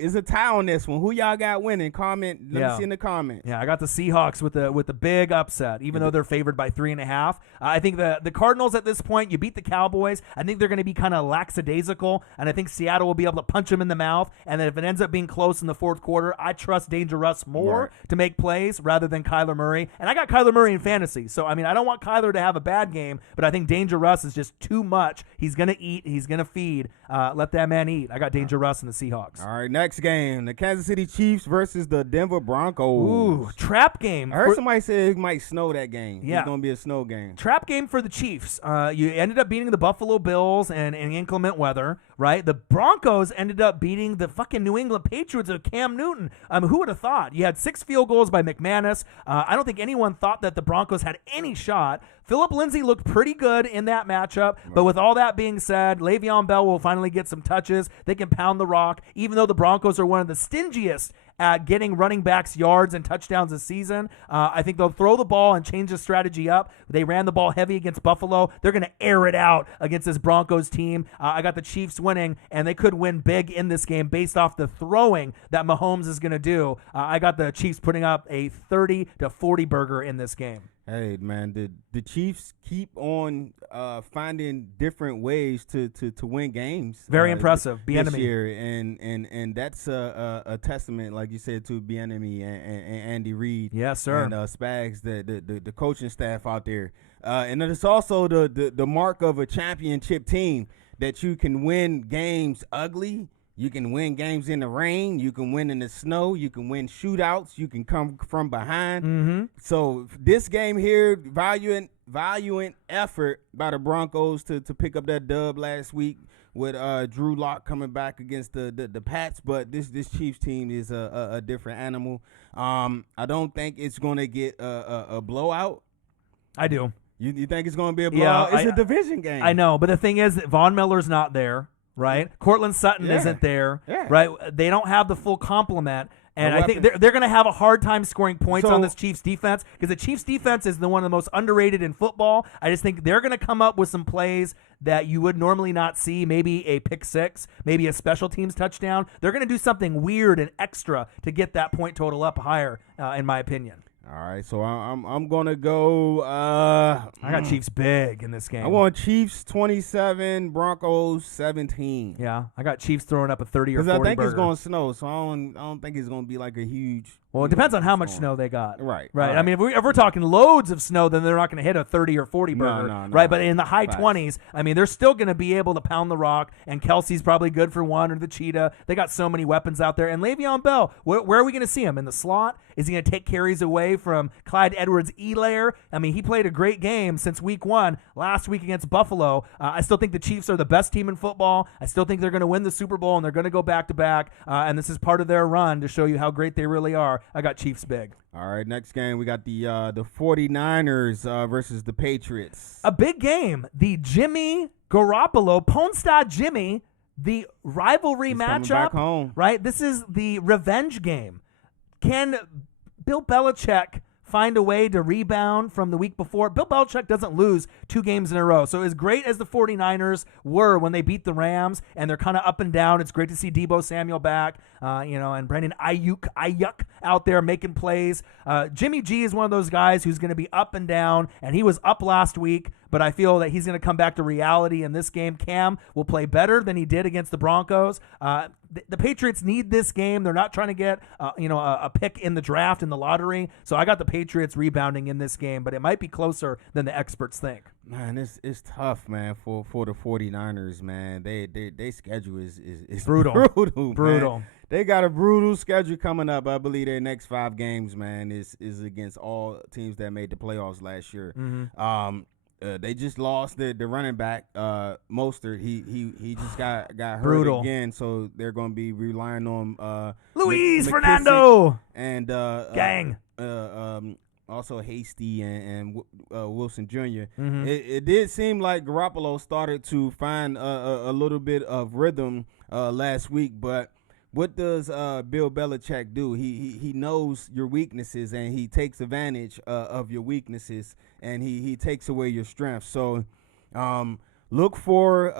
it's a tie on this one. Who y'all got winning? Comment. Let me see in the comment. Yeah, I got the Seahawks with the big upset, even though they're favored by 3.5. I think the Cardinals at this point, you beat the Cowboys. I think they're going to be kind of lackadaisical, and I think Seattle will be able to punch them in the mouth. And then if it ends up being close in the fourth quarter, I trust Danger Russ more to make plays rather than Kyler Murray. And I got Kyler Murray in fantasy, so I don't want Kyler to have a bad game, but I think Danger Russ is just too much. He's going to eat. He's going to feed. Let that man eat. I got Danger Russ and the Seahawks. All right, next game, the Kansas City Chiefs versus the Denver Broncos. Ooh, trap game. I heard somebody say it might snow that game. Yeah. It's going to be a snow game. Trap game for the Chiefs. You ended up beating the Buffalo Bills in inclement weather, right? The Broncos ended up beating the fucking New England Patriots of Cam Newton. Who would have thought? You had 6 field goals by McManus. I don't think anyone thought that the Broncos had any shot. Phillip Lindsay looked pretty good in that matchup, but with all that being said, Le'Veon Bell will finally get some touches. They can pound the rock, even though the Broncos are one of the stingiest at getting running backs yards and touchdowns this season. I think they'll throw the ball and change the strategy up. They ran the ball heavy against Buffalo. They're going to air it out against this Broncos team. I got the Chiefs winning, and they could win big in this game based off the throwing that Mahomes is going to do. I got the Chiefs putting up a 30-40 burger in this game. Hey, man, the Chiefs keep on finding different ways to win games. Very impressive. This year, and that's a testament, like you said, to Bieniemy and Andy Reid. Yes, sir. And Spags, the coaching staff out there. And it's also the mark of a championship team that you can win games ugly. You can win games in the rain. You can win in the snow. You can win shootouts. You can come from behind. Mm-hmm. So this game here, valuing effort by the Broncos to pick up that dub last week with Drew Lock coming back against the Pats. But this Chiefs team is a different animal. I don't think it's going to get a blowout. I do. You think it's going to be a blowout? It's a division game. I know, but the thing is that Von Miller's not there. Right, Cortland Sutton isn't there. Right, they don't have the full complement, And I think they're going to have a hard time scoring points on this Chiefs defense because the Chiefs defense is one of the most underrated in football. I just think they're going to come up with some plays that you would normally not see, maybe a pick six, maybe a special teams touchdown. They're going to do something weird and extra to get that point total up higher, in my opinion. All right, so I'm gonna go. I got Chiefs big in this game. I want Chiefs 27, Broncos 17. Yeah, I got Chiefs throwing up a 30 or 40 because I think burger. it's gonna snow, so I don't think it's gonna be like a huge. Well, it depends on how much snow they got. Right. I mean, if we're talking loads of snow, then they're not going to hit a 30 or 40 burger. No. Right, but in the high 20s, I mean, they're still going to be able to pound the rock, and Kelsey's probably good for one, or the Cheetah. They got so many weapons out there. And Le'Veon Bell, where are we going to see him? In the slot? Is he going to take carries away from Clyde Edwards-Helaire? I mean, he played a great game since week 1, last week against Buffalo. I still think the Chiefs are the best team in football. I still think they're going to win the Super Bowl, and they're going to go back-to-back, and this is part of their run to show you how great they really are. I got Chiefs big. All right, next game, we got the 49ers versus the Patriots. A big game. The Jimmy Garoppolo, Ponestad Jimmy, the rivalry matchup. Back home. Right? This is the revenge game. Can Bill Belichick find a way to rebound from the week before? Bill Belichick doesn't lose 2 games in a row. So as great as the 49ers were when they beat the Rams, and they're kind of up and down, it's great to see Deebo Samuel back, and Brandon Ayuk out there making plays. Jimmy G is one of those guys who's going to be up and down, and he was up last week, but I feel that he's going to come back to reality in this game. Cam will play better than he did against the Broncos. The Patriots need this game. They're not trying to get a pick in the draft, in the lottery. So I got the Patriots rebounding in this game, but it might be closer than the experts think. Man, it's tough, man, for the 49ers, man. They schedule is brutal. Brutal. Man. They got a brutal schedule coming up. I believe their next 5 games, man, is against all teams that made the playoffs last year. Mm-hmm. They just lost the running back, Mostert. He just got hurt Brutal. again, so they're going to be relying on Luis McKissick Fernando and gang. Also Hasty and Wilson Jr. Mm-hmm. It did seem like Garoppolo started to find a little bit of rhythm last week, but what does Bill Belichick do? He knows your weaknesses, and he takes advantage of your weaknesses, and he takes away your strengths. So look for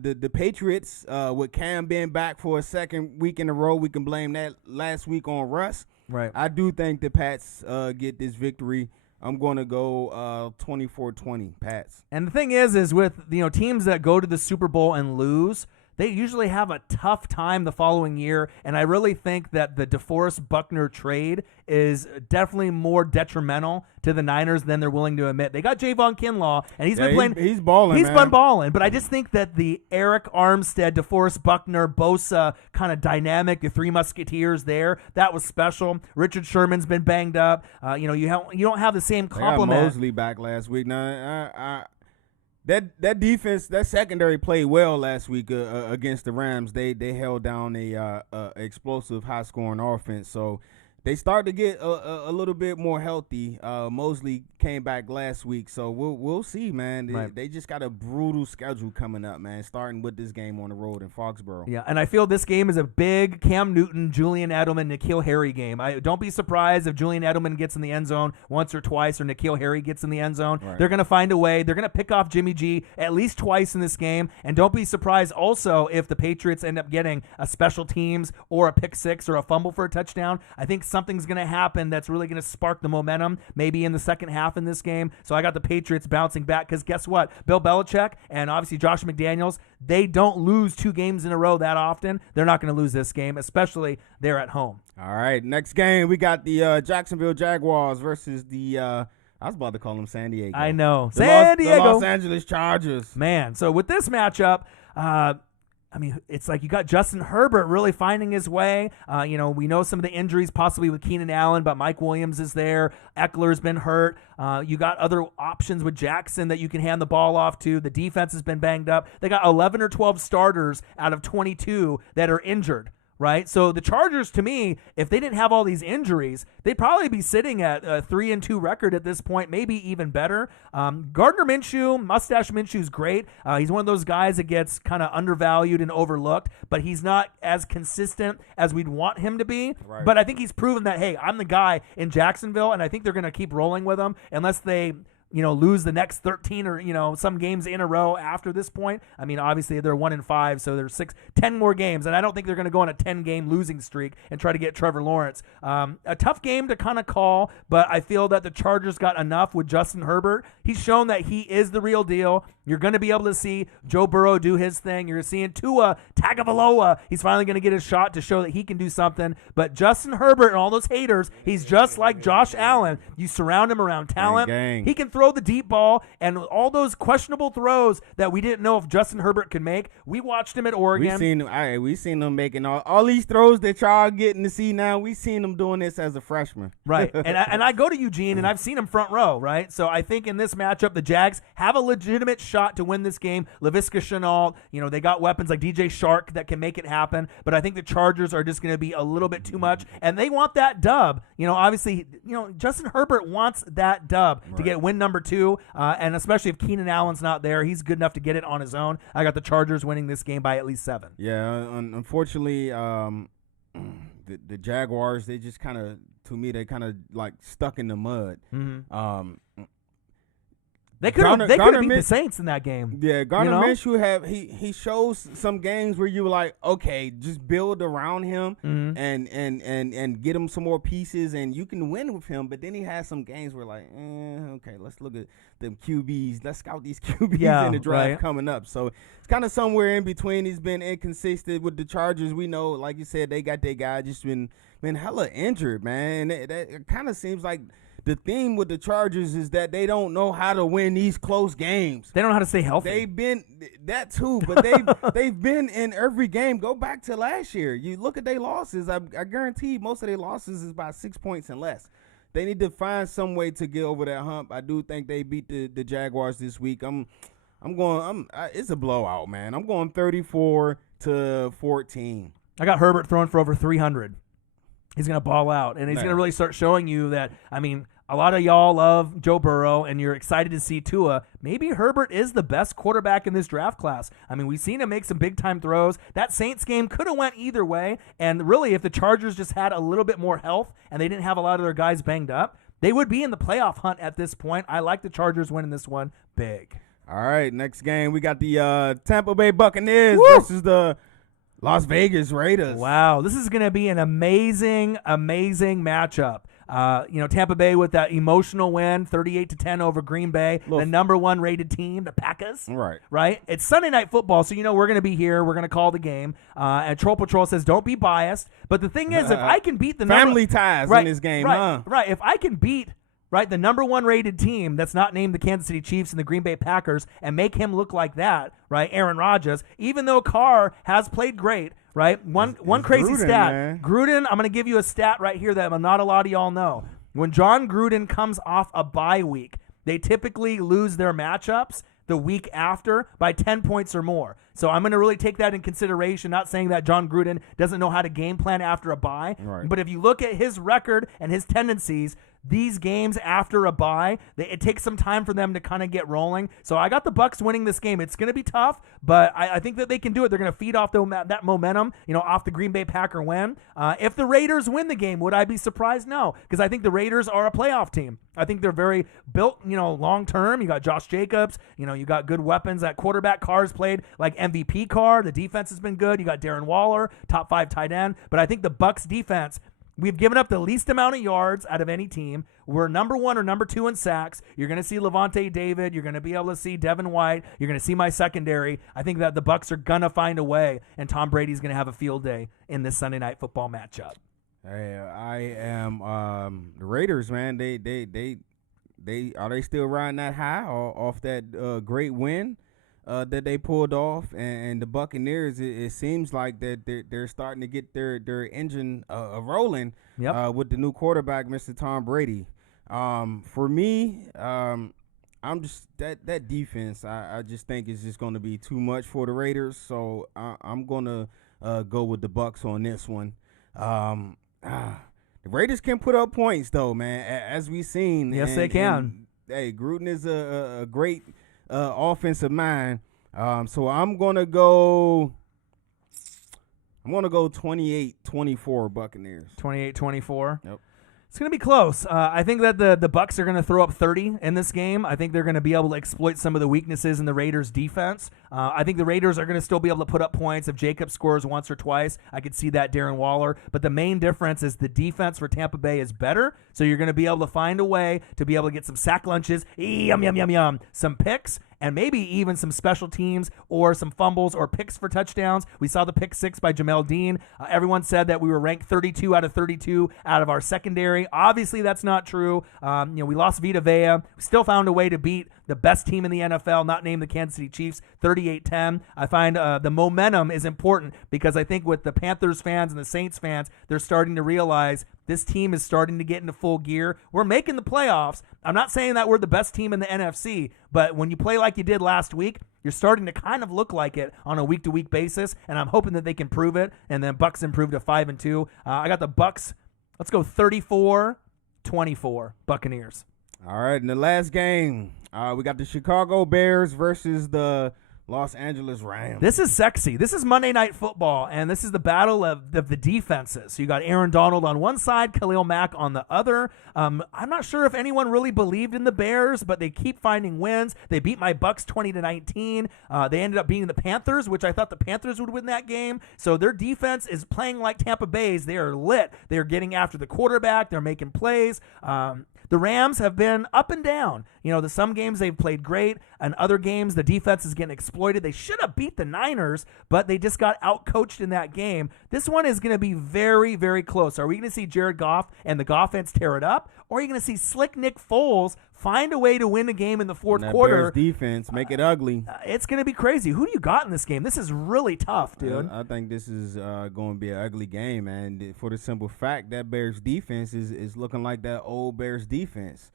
the Patriots with Cam being back for a second week in a row. We can blame that last week on Russ. Right. I do think the Pats get this victory. I'm going to go 24-20 Pats. And the thing is with teams that go to the Super Bowl and lose, they usually have a tough time the following year, and I really think that the DeForest Buckner trade is definitely more detrimental to the Niners than they're willing to admit. They got Javon Kinlaw, and he's been playing. He's balling. He's been balling, but I just think that the Eric Armstead, DeForest Buckner, Bosa kind of dynamic, the 3 Musketeers there, that was special. Richard Sherman's been banged up. You don't have the same complement. They got Mosley back last week. Now, That defense, that secondary played well last week against the Rams. They held down a explosive, high-scoring offense. So they started to get a little bit more healthy. Mosley came back last week, so we'll see, man. Right. They just got a brutal schedule coming up, man, starting with this game on the road in Foxborough. Yeah, and I feel this game is a big Cam Newton, Julian Edelman, N'Keal Harry game. Don't be surprised if Julian Edelman gets in the end zone once or twice, or N'Keal Harry gets in the end zone. Right. They're going to find a way. They're going to pick off Jimmy G at least twice in this game, and don't be surprised also if the Patriots end up getting a special teams or a pick six or a fumble for a touchdown. I think something's going to happen that's really going to spark the momentum maybe in the second half in this game. So I got the Patriots bouncing back because guess what? Bill Belichick and obviously Josh McDaniels, they don't lose 2 games in a row that often. They're not going to lose this game, especially they're at home. All right, next game, we got the Jacksonville Jaguars versus the I was about to call them San Diego. I know. The Los Angeles Chargers. Man, so with this matchup, it's like you got Justin Herbert really finding his way. We know some of the injuries possibly with Keenan Allen, but Mike Williams is there. Eckler's been hurt. You got other options with Jackson that you can hand the ball off to. The defense has been banged up. They got 11 or 12 starters out of 22 that are injured. right? So the Chargers, to me, if they didn't have all these injuries, they'd probably be sitting at a 3-2 record at this point, maybe even better. Gardner Minshew, Mustache Minshew's great. He's one of those guys that gets kind of undervalued and overlooked, but he's not as consistent as we'd want him to be. Right. But I think he's proven that, hey, I'm the guy in Jacksonville, and I think they're going to keep rolling with him unless they lose the next 13 or, some games in a row after this point. I mean, obviously they're 1-5, so there's 10 more games, and I don't think they're going to go on a 10-game losing streak and try to get Trevor Lawrence. A tough game to kind of call, but I feel that the Chargers got enough with Justin Herbert. He's shown that he is the real deal. You're going to be able to see Joe Burrow do his thing. You're seeing Tua Tagovailoa. He's finally going to get his shot to show that he can do something. But Justin Herbert and all those haters, he's just like Josh Allen. You surround him around talent. Gang. He can throw the deep ball, and all those questionable throws that we didn't know if Justin Herbert could make. We watched him at Oregon. We seen him making all these throws that y'all getting to see now. We seen him doing this as a freshman. Right. And I go to Eugene, and I've seen him front row, right? So I think in this matchup, the Jags have a legitimate shot to win this game. Laviska Shenault, they got weapons like DJ Shark that can make it happen, but I think the Chargers are just going to be a little bit too much, and they want that dub. Obviously, Justin Herbert wants that dub to get win number 2, and especially if Keenan Allen's not there, he's good enough to get it on his own. I got the Chargers winning this game by at least 7. Yeah, unfortunately, the Jaguars, they just kind of, to me, they kind of like stuck in the mud. Mm-hmm. They could have beat the Saints in that game. Yeah, Gardner Minshew he shows some games where you were like, okay, just build around him and get him some more pieces and you can win with him. But then he has some games where like, okay, let's look at them QBs. Let's scout these QBs in the draft coming up. So it's kind of somewhere in between. He's been inconsistent with the Chargers. We know, like you said, they got their guy just been hella injured, man. It kind of seems like the theme with the Chargers is that they don't know how to win these close games. They don't know how to stay healthy. They've been that too, but they've been in every game. Go back to last year. You look at their losses. I guarantee most of their losses is by 6 points and less. They need to find some way to get over that hump. I do think they beat the Jaguars this week. It's a blowout, man. I'm going 34-14. I got Herbert throwing for over 300. He's going to ball out, and he's going to really start showing you that, a lot of y'all love Joe Burrow, and you're excited to see Tua. Maybe Herbert is the best quarterback in this draft class. We've seen him make some big-time throws. That Saints game could have went either way, and really, if the Chargers just had a little bit more health and they didn't have a lot of their guys banged up, they would be in the playoff hunt at this point. I like the Chargers winning this one big. All right, next game, we got the Tampa Bay Buccaneers versus the Las Vegas Raiders. Wow, this is going to be an amazing, amazing matchup. Tampa Bay with that emotional win, 38-10 over Green Bay, the number 1 rated team, the Packers. Right? It's Sunday Night Football, so we're going to be here. We're going to call the game. And Troll Patrol says, don't be biased. But the thing is, if I can beat the family ties in this game, Right. If I can beat the number 1 rated team that's not named the Kansas City Chiefs and the Green Bay Packers and make him look like that, right? Aaron Rodgers, even though Carr has played great, right? One crazy Gruden, stat. Man. Gruden, I'm going to give you a stat right here that not a lot of y'all know. When John Gruden comes off a bye week, they typically lose their matchups the week after by 10 points or more. So I'm going to really take that in consideration, not saying that John Gruden doesn't know how to game plan after a bye. Right. But if you look at his record and his tendencies, these games after a bye, it takes some time for them to kind of get rolling. So I got the Bucs winning this game. It's going to be tough, but I think that they can do it. They're going to feed off that momentum, off the Green Bay Packer win. If the Raiders win the game, would I be surprised? No, because I think the Raiders are a playoff team. I think they're very built, long term. You got Josh Jacobs. You got good weapons at quarterback. Carr's played like MVP Carr. The defense has been good. You got Darren Waller, top 5 tight end. But I think the Bucs defense, we've given up the least amount of yards out of any team. We're number 1 or number 2 in sacks. You're going to see Levante David. You're going to be able to see Devin White. You're going to see my secondary. I think that the Bucs are going to find a way, and Tom Brady's going to have a field day in this Sunday Night Football matchup. Hey, I am the Raiders, man. They are they still riding that high off that great win that they pulled off, and the Buccaneers. It seems like that they're starting to get their engine rolling. With the new quarterback, Mr. Tom Brady. For me, I'm just that defense. I just think is just going to be too much for the Raiders. So I'm gonna go with the Bucs on this one. The Raiders can put up points though, man, as we've seen. Yes, they can. Hey, Gruden is a great offensive mind. So I'm gonna go 28-24 Buccaneers. 28-24. Yep. It's going to be close. I think that the Bucs are going to throw up 30 in this game. I think they're going to be able to exploit some of the weaknesses in the Raiders' defense. I think the Raiders are going to still be able to put up points. If Jacob scores once or twice, I could see that Darren Waller. But the main difference is the defense for Tampa Bay is better, so you're going to be able to find a way to be able to get some sack lunches, yum, yum, yum, yum, some picks, and maybe even some special teams or some fumbles or picks for touchdowns. We saw the pick 6 by Jamel Dean. Everyone said that we were ranked 32 out of 32 out of our secondary. Obviously, that's not true. We lost Vita Vea. We still found a way to beat the best team in the NFL, not named the Kansas City Chiefs, 38-10. I find the momentum is important because I think with the Panthers fans and the Saints fans, they're starting to realize this team is starting to get into full gear. We're making the playoffs. I'm not saying that we're the best team in the NFC, but when you play like you did last week, you're starting to kind of look like it on a week-to-week basis, and I'm hoping that they can prove it, and then Bucs improve to 5-2. I got the Bucs. Let's go 34-24 Buccaneers. All right, in the last game, we got the Chicago Bears versus the Los Angeles Rams. This is sexy. This is Monday Night Football, and this is the battle of the defenses. So you got Aaron Donald on one side, Khalil Mack on the other. I'm not sure if anyone really believed in the Bears, but they keep finding wins. They beat my Bucs 20-19. They ended up beating the Panthers, which I thought the Panthers would win that game. So their defense is playing like Tampa Bay's. They are lit. They are getting after the quarterback. They're making plays. The Rams have been up and down. Some games they've played great, and other games the defense is getting exploited. They should have beat the Niners, but they just got outcoached in that game. This one is going to be very, very close. Are we going to see Jared Goff and the Goffense tear it up, or are you going to see slick Nick Foles find a way to win a game in the fourth quarter? Bears defense, make it ugly. It's going to be crazy. Who do you got in this game? This is really tough, dude. I think this is going to be an ugly game, man, for the simple fact that Bears defense is looking like that old Bears defense.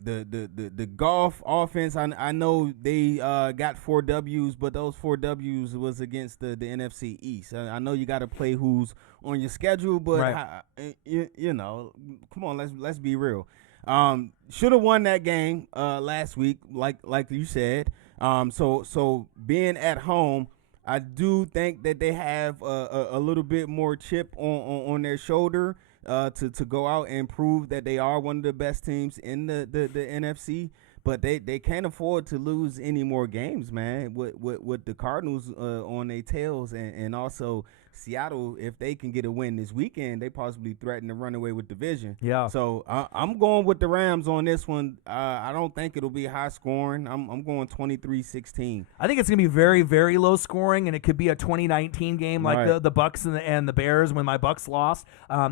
The Goff offense, I know they got 4 W's, but those 4 W's was against the NFC East. I know you got to play who's on your schedule, but right. Come on, let's be real. Should have won that game last week, like you said. So being at home, I do think that they have a little bit more chip on their shoulder to go out and prove that they are one of the best teams in the NFC. But they can't afford to lose any more games, man, with the Cardinals on their tails and also Seattle. If they can get a win this weekend, they possibly threaten to run away with division. Yeah. So I'm going with the Rams on this one. I don't think it'll be high scoring. I'm going 23-16. I think it's going to be very, very low scoring, and it could be a 2019 game like right. the Bucs and the Bears when my Bucs lost.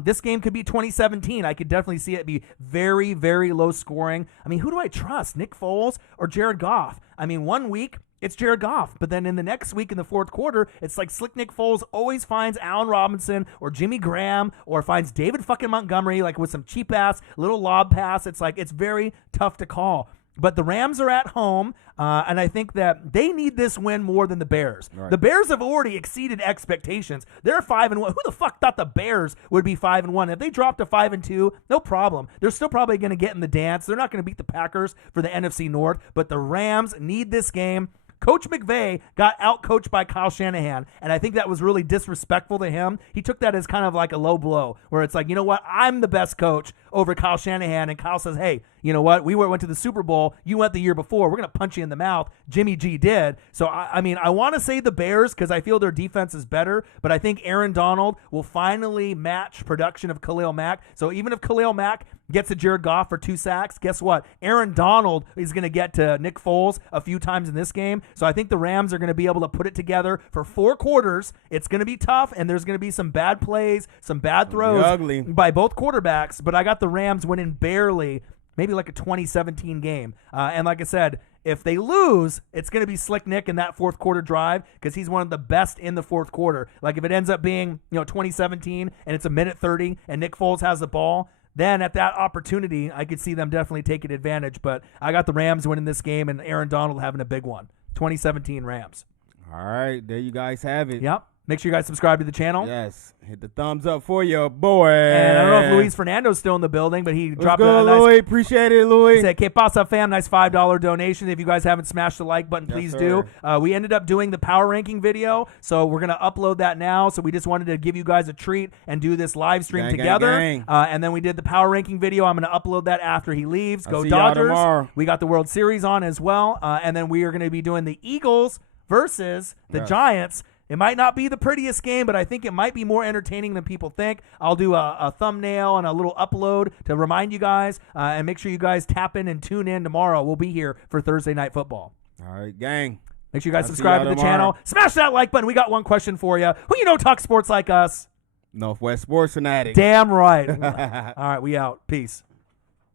This game could be 2017. I could definitely see it be very, very low scoring. I mean, who do I trust, Nick Foles or Jared Goff? I mean, one week it's Jared Goff, but then in the next week in the fourth quarter, it's like slick Nick Foles always finds Allen Robinson or Jimmy Graham or finds David fucking Montgomery like with some cheap ass little lob pass. It's like it's very tough to call. But the Rams are at home, and I think that they need this win more than the Bears. Right. The Bears have already exceeded expectations. They're 5-1. Who the fuck thought the Bears would be 5-1? If they dropped to 5-2, no problem. They're still probably going to get in the dance. They're not going to beat the Packers for the NFC North, but the Rams need this game. Coach McVay got outcoached by Kyle Shanahan, and I think that was really disrespectful to him. He took that as kind of like a low blow, where it's like, you know what, I'm the best coach over Kyle Shanahan, and Kyle says, hey, you know what, we went to the Super Bowl, you went the year before, we're going to punch you in the mouth. Jimmy G did. So, I mean, I want to say the Bears because I feel their defense is better, but I think Aaron Donald will finally match production of Khalil Mack. So even if Khalil Mack gets to Jared Goff for 2 sacks, guess what? Aaron Donald is going to get to Nick Foles a few times in this game. So I think the Rams are going to be able to put it together for 4 quarters. It's going to be tough, and there's going to be some bad plays, some bad throws by both quarterbacks, but I got the Rams winning barely, maybe like a 2017 game. And like I said, if they lose, it's going to be Slick Nick in that fourth quarter drive because he's one of the best in the fourth quarter. Like if it ends up being 2017 and it's a minute 30 and Nick Foles has the ball, then at that opportunity, I could see them definitely taking advantage. But I got the Rams winning this game and Aaron Donald having a big one. 2017 Rams. All All right, there you guys have it. Yep. Make sure you guys subscribe to the channel. Yes, hit the thumbs up for your boy. And I don't know if Luis Fernando's still in the building, but he dropped good, a nice. Louis. Appreciate it, Louis. He said, "Que pasa, fam?" Nice $5 donation. If you guys haven't smashed the like button, please do. We ended up doing the power ranking video, so we're gonna upload that now. So we just wanted to give you guys a treat and do this live stream together. Gang. And then we did the power ranking video. I'm gonna upload that after he leaves. Go see y'all Dodgers! tomorrow. We got the World Series on as well, and then we are gonna be doing the Eagles versus the Giants. It might not be the prettiest game, but I think it might be more entertaining than people think. I'll do a thumbnail and a little upload to remind you guys, and make sure you guys tap in and tune in tomorrow. We'll be here for Thursday Night Football. All right, gang. Make sure you guys subscribe to the channel. Smash that like button. We got one question for you. Who you know talks sports like us? Northwest Sports Fanatic. Damn right. All right, we out. Peace.